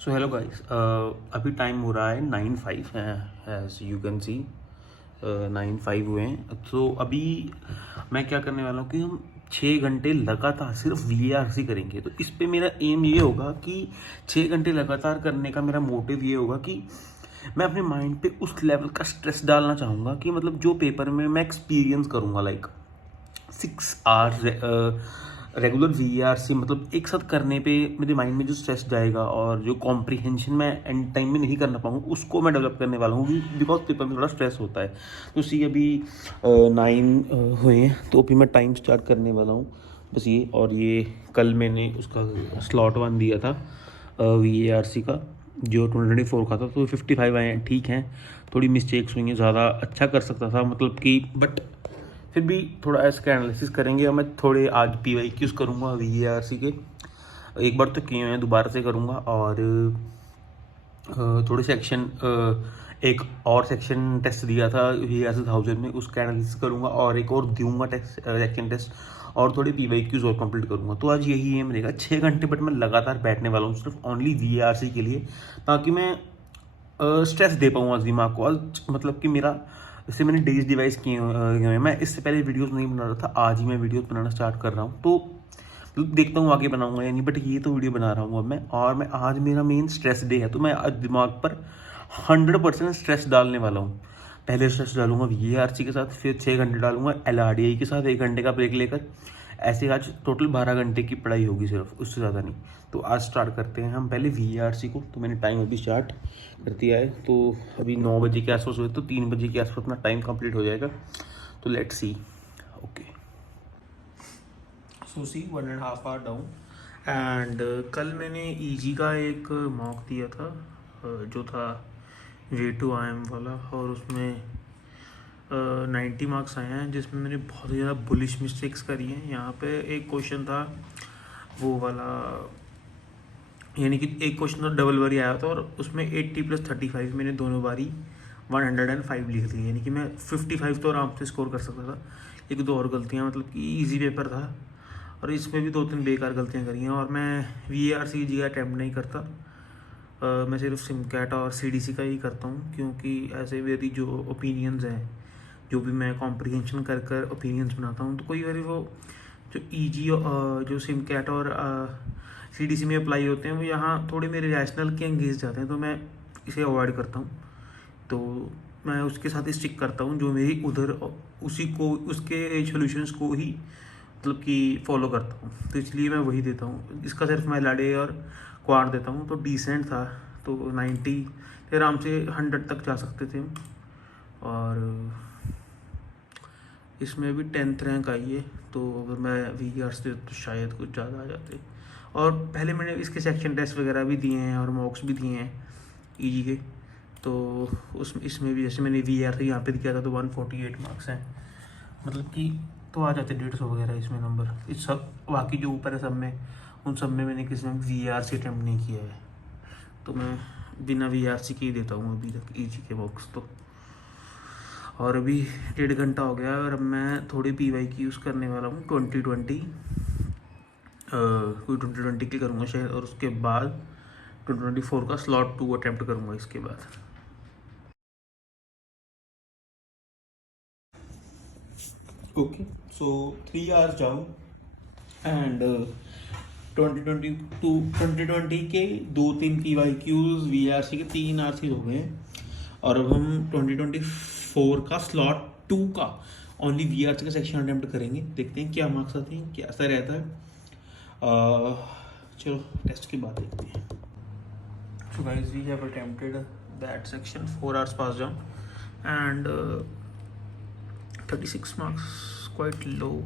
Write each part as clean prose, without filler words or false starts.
So hello guys, अभी time हो रहा है 9:05 है, एज यू कैन सी 9:05 हुए हैं। तो अभी मैं क्या करने वाला हूँ कि हम 6 घंटे लगातार सिर्फ VARC करेंगे। तो इस पे मेरा एम ये होगा कि 6 घंटे लगातार करने का मेरा मोटिव ये होगा कि मैं अपने माइंड पे उस लेवल का स्ट्रेस डालना चाहूँगा कि मतलब जो पेपर में मैं एक्सपीरियंस करूँगा, लाइक 6 आवर्स रेगुलर VARC, मतलब एक साथ करने पे मेरे माइंड में जो स्ट्रेस जाएगा और जो कॉम्प्रिहेंशन मैं एंड टाइम में नहीं करना पाऊँगा उसको मैं डेवलप करने वाला हूँ, बिकॉज पेपर में थोड़ा स्ट्रेस होता है। तो सी अभी 9 हुए हैं, तो अभी मैं टाइम स्टार्ट करने वाला हूँ बस ये। और ये कल मैंने उसका स्लॉट 1 दिया था VARC का, जो 2024 का था, तो 55 आए हैं। ठीक है, थोड़ी मिस्टेक्स हुई हैं, ज़्यादा अच्छा कर सकता था, मतलब कि बट फिर भी थोड़ा इसका एनालिसिस करेंगे। और मैं थोड़े आज PYQs करूँगा VARC के, एक बार तो किए हैं, दोबारा से करूँगा। और थोड़े सेक्शन, एक और सेक्शन टेस्ट दिया था VARC 1000 में, उसका एनालिसिस करूँगा और एक और दूंगा टेस्ट, सेक्शन टेस्ट, और थोड़ी PYQs और कंप्लीट करूँगा। तो आज यही एम रहेगा, 6 घंटे बट मैं लगातार बैठने वाला हूँ सिर्फ ओनली VARC के लिए, ताकि मैं स्ट्रेस दे पाऊँ आज दिमाग को। आज मतलब कि मेरा, इससे मैंने डेज डिवाइस किए हुए हैं। मैं इससे पहले वीडियोस नहीं बना रहा था, आज ही मैं वीडियोस बनाना स्टार्ट कर रहा हूँ। तो देखता हूँ आगे बनाऊंगा या नहीं, बट ये तो वीडियो बना रहा हूँ अब मैं। और मैं आज मेरा मेन स्ट्रेस डे है, तो मैं आज दिमाग पर 100% स्ट्रेस डालने वाला हूँ। पहले स्ट्रेस डालूंगा VARC के साथ, फिर 6 घंटे डालूंगा LRDI के साथ 1 घंटे का ब्रेक लेकर। ऐसे आज टोटल 12 घंटे की पढ़ाई होगी सिर्फ, उससे ज़्यादा नहीं। तो आज स्टार्ट करते हैं हम पहले VARC को। तो मैंने टाइम अभी स्टार्ट कर दिया है, तो अभी 9 बजे के आसपास हुए, तो 3 बजे के आसपास अपना टाइम कंप्लीट हो जाएगा। तो let's see. Okay, so see 1.5 hour down. And कल मैंने EG का एक मॉक दिया था, जो था V2IM वाला, और उसमें 90 मार्क्स आए हैं, जिसमें मैंने बहुत ज़्यादा बुलिश मिस्टेक्स करी हैं। यहाँ पे एक क्वेश्चन था वो वाला, यानी कि एक क्वेश्चन तो डबल बारी आया था, और उसमें 80 + 35 मैंने दोनों बारी 105 लिख दी, यानी कि मैं 55 तो आराम से स्कोर कर सकता था। एक दो और गलतियाँ, मतलब कि ईजी पेपर था, और इसमें भी 2-3 बेकार गलतियाँ करी हैं। और मैं VARC EG का अटैम्प्ट नहीं करता, मैं सिर्फ सिमकैट और CDC का ही करता हूँ, क्योंकि ऐसे मेरी जो ओपिनियंस हैं, जो भी मैं कॉम्प्रिहेंशन कर कर ओपिनियंस बनाता हूँ, तो कोई बारी वो जो EG जो सिमकैट और CDC में अप्लाई होते हैं, वो यहाँ थोड़े मेरे रैशनल के एंगेज जाते हैं, तो मैं इसे अवॉइड करता हूँ। तो मैं उसके साथ ही स्टिक करता हूँ, जो मेरी उधर उसी को, उसके सॉल्यूशंस को ही मतलब कि फॉलो करता हूँ। तो इसलिए मैं वही देता हूँ। इसका सिर्फ मैं लाडे और क्वाड देता हूँ, तो डिसेंट था। तो 90 आराम से 100 तक जा सकते थे। और इसमें भी 10th रैंक आई है, तो अगर मैं VARC से तो शायद कुछ ज़्यादा आ जाते। और पहले मैंने इसके सेक्शन टेस्ट वगैरह भी दिए हैं और मॉक्स भी दिए हैं EG के। तो इसमें भी जैसे मैंने VARC यहाँ पे किया था, तो 148 मार्क्स हैं, मतलब कि तो आ जाते 150 वगैरह इसमें नंबर। इस सब बाकी जो ऊपर है सब में, उन सब में मैंने किसी में VARC अटैम्प्ट नहीं किया है, तो मैं बिना VARC के ही देता हूँ अभी तक EG के बॉक्स तो। और अभी 1.5 घंटा हो गया, और अब मैं थोड़ी PYQ करने वाला हूँ 2020 कोई 2020 की करूँगा शायद, और उसके बाद 2024 का स्लॉट 2 अटैम्प्ट करूँगा इसके बाद। ओके, सो 3 आवर्स जाऊँ एंड 2020 के 2-3 PYQs, VARC के 3 RCs हो गए हैं। और अब हम 2024 का स्लॉट 2 का ओनली VARC का सेक्शन अटेम्प्ट करेंगे। देखते हैं क्या मार्क्स आते हैं, क्या ऐसा रहता है। चलो टेस्ट की बात देखते हैं। So guys, we have attempted that section, 4 hours passed down, and 36 marks, quite low.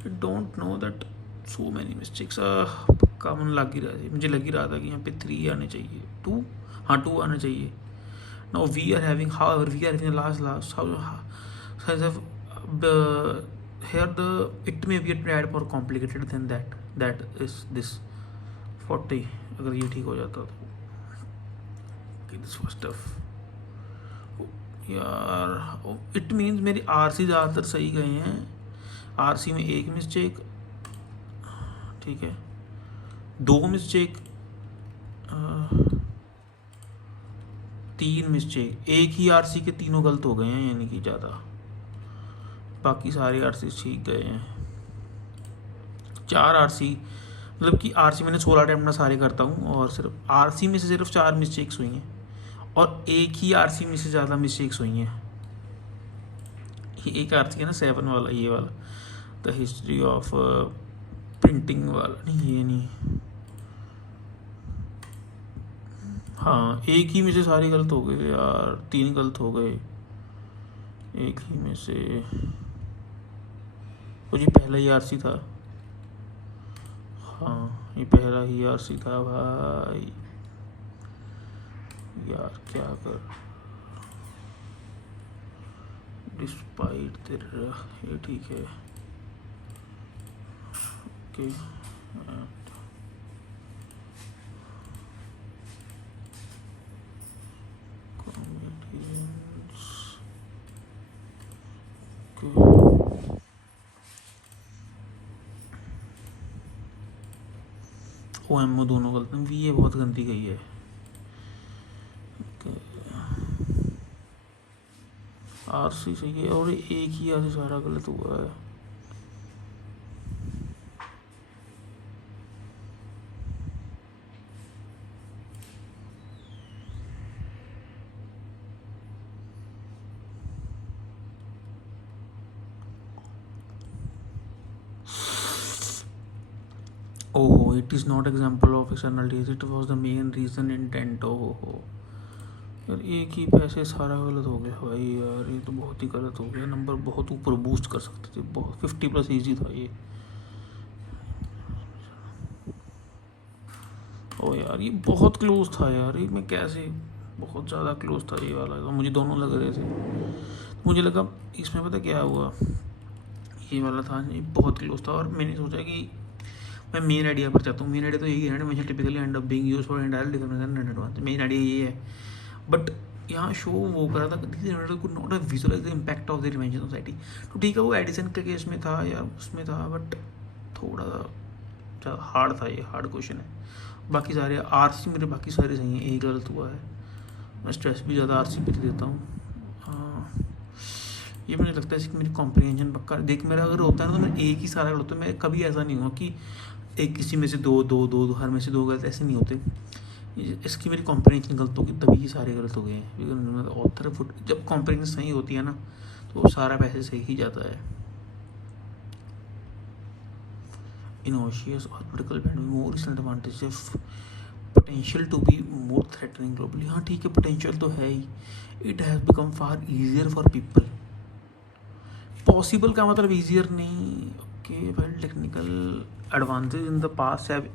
I don't know that so many mistakes. पक्का मन लग ही रहा था, मुझे लग ही रहा था कि यहाँ पे 3 आने चाहिए, 2, हाँ 2 आने चाहिए। Now we are having, however, we are having the last size of here the it may be a tad more complicated than that. That is this 40, अगर ये ठीक हो जाता तो। Okay, this was tough. यार इट मीन्स मेरी RC ज़्यादातर सही गए हैं। RC में 1 मिस्टेक, ठीक है, 2 मिस्टेक, 3 मिस्टेक, एक ही आरसी के तीनों गलत हो गए हैं, यानी कि ज़्यादा, बाकी सारे आरसी ठीक गए हैं। 4 आरसी, मतलब कि आरसी मैंने 16 अटैम्प्ट में सारे करता हूँ और सिर्फ आरसी में से सिर्फ 4 मिस्टेक्स हुई हैं और एक ही आरसी में से ज़्यादा मिस्टेक्स हुई हैं। एक आरसी है ना 7 वाला, ये वाला द हिस्ट्री ऑफ प्रिंटिंग वाला, नहीं ये नहीं, हाँ एक ही में से सारे गलत हो गए यार, 3 गलत हो गए एक ही में से। तो ये पहला ही आरसी था, हाँ ये पहला ही आरसी था भाई। यार क्या कर, डिस्पाइट तेरा, ये ठीक है ओके। ओ एम ओ दोनों गलत हैं, वी ये बहुत गंदी गई है। आर सी सही है और एक ही आर सारा गलत हुआ है। ओहो, it is not example of externalities, it was the main reason intent. ओहो यार, एक ही पैसे सारा गलत हो गया भाई यार, ये तो बहुत ही गलत हो गया। नंबर बहुत ऊपर बूस्ट कर सकते थे, बहुत 50+ ईजी था ये। ओ यार ये बहुत क्लोज था यार, ये मैं कैसे, बहुत ज़्यादा क्लोज था ये वाला, तो मुझे दोनों लग रहे थे। मुझे लगा इसमें पता क्या हुआ, ये वाला था ये बहुत क्लोज था और मैंने सोचा कि मैं मेन आइडिया पर चाहता हूँ। मेन आइडिया तो यही है ना, मैं typically end up being used for entire different advance, main idea ये है। बट यहाँ शो वो कर रहा था could not visualize the impact of the prevention society. तो ठीक है वो एडिसन के केस में था या उसमें था, बट थोड़ा सा हार्ड था, ये हार्ड क्वेश्चन है। बाकी सारे आरसी मेरे बाकी सारे सही हैं, एक गलत हुआ है। मैं स्ट्रेस भी ज़्यादा आरसी पे देता हूँ। ये मुझे लगता है कि मेरी कॉम्प्रिहेंशन पक्का देख, मेरा अगर होता है ना तो मैं एक ही सारा गलत, तो मैं कभी ऐसा नहीं हुआ कि एक किसी में से दो दो दो, दो हर में से 2 गलत, ऐसे नहीं होते। इसकी मेरी कॉम्प्रिहेंशन गलत होगी तभी ये सारे गलत हो गए हैं। ऑथर फुट जब कॉम्प्रिहेंशन सही होती है ना तो सारा पैसे सही ही जाता है। इनोशियस ऑर्बिटल बैंड में more recent advantage of potential to be more threatening globally. हाँ ठीक है, पोटेंशियल तो है ही। It has become far easier for people. Possible का मतलब ईजियर नहीं, okay well technical advances in the past have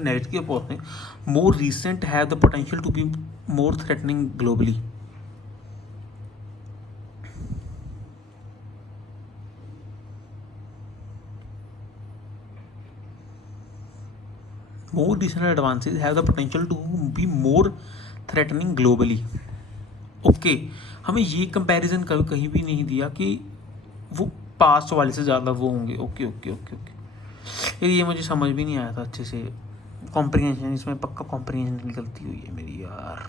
negative posting, more recent have the potential to be more threatening globally. More recent advances have the potential to be more threatening globally. Okay हमें ये comparison कभी कहीं भी नहीं दिया कि वो past वाले से ज़्यादा वो होंगे। ओके ओके ओके ओके, ये मुझे समझ भी नहीं आया था अच्छे से। कॉम्प्रिहेंशन इसमें पक्का कॉम्प्रिहेंशन की गलती हुई है मेरी यार।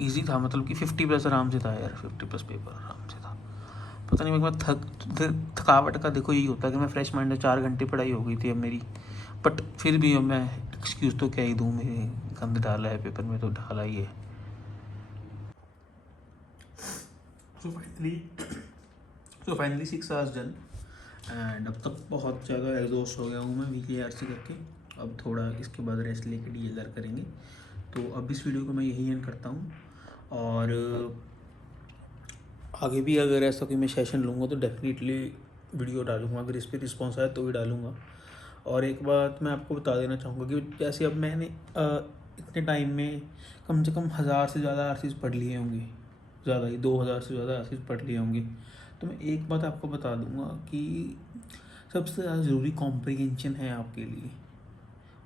इजी था, मतलब कि 50+ आराम से था यार, 50+ पेपर आराम से था। पता नहीं मेरे पास थकावट का देखो यही होता है कि मैं फ्रेश माइंड में 4 घंटे पढ़ाई हो गई थी अब मेरी, बट फिर भी अब मैं एक्सक्यूज़ तो क्या ही दूँ, मेरे गंद डाला है पेपर में तो डाला ही है। So finally 6 hours done and अब तक बहुत ज़्यादा एग्जॉस्ट हो गया हूँ मैं वीकली आरसी करके। अब थोड़ा इसके बाद रेस्ट लेके DLR करेंगे। तो अब इस वीडियो को मैं यही एंड करता हूँ और आगे भी अगर ऐसा कोई मैं सेशन लूँगा तो डेफिनेटली वीडियो डालूँगा, अगर इस पर रिस्पॉन्स आया तो भी डालूँगा। और एक बात मैं आपको बता देना चाहूँगा कि जैसे अब मैंने इतने टाइम में कम से कम 1000 से ज़्यादा आरसीज पढ़ लिए होंगे, ज़्यादा ही 2000 से ज़्यादा आरसीज पढ़ लिए होंगे। तो मैं एक बात आपको बता दूँगा कि सबसे ज़्यादा ज़रूरी कॉम्प्रिहेंशन है आपके लिए,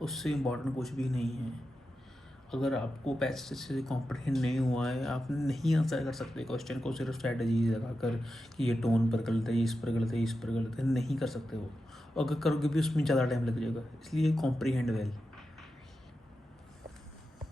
उससे इम्पॉर्टेंट कुछ भी नहीं है। अगर आपको पैसे से कॉम्प्रिहेंड नहीं हुआ है, आप नहीं आंसर कर सकते क्वेश्चन को सिर्फ स्ट्रैटेजीज लगा कर कि ये टोन पर गलत है, इस पर गलत है, इस पर गलत है, नहीं कर सकते वो। अगर करोगे भी उसमें ज़्यादा टाइम लग जाएगा, इसलिए कॉम्प्रिहेंड वेल।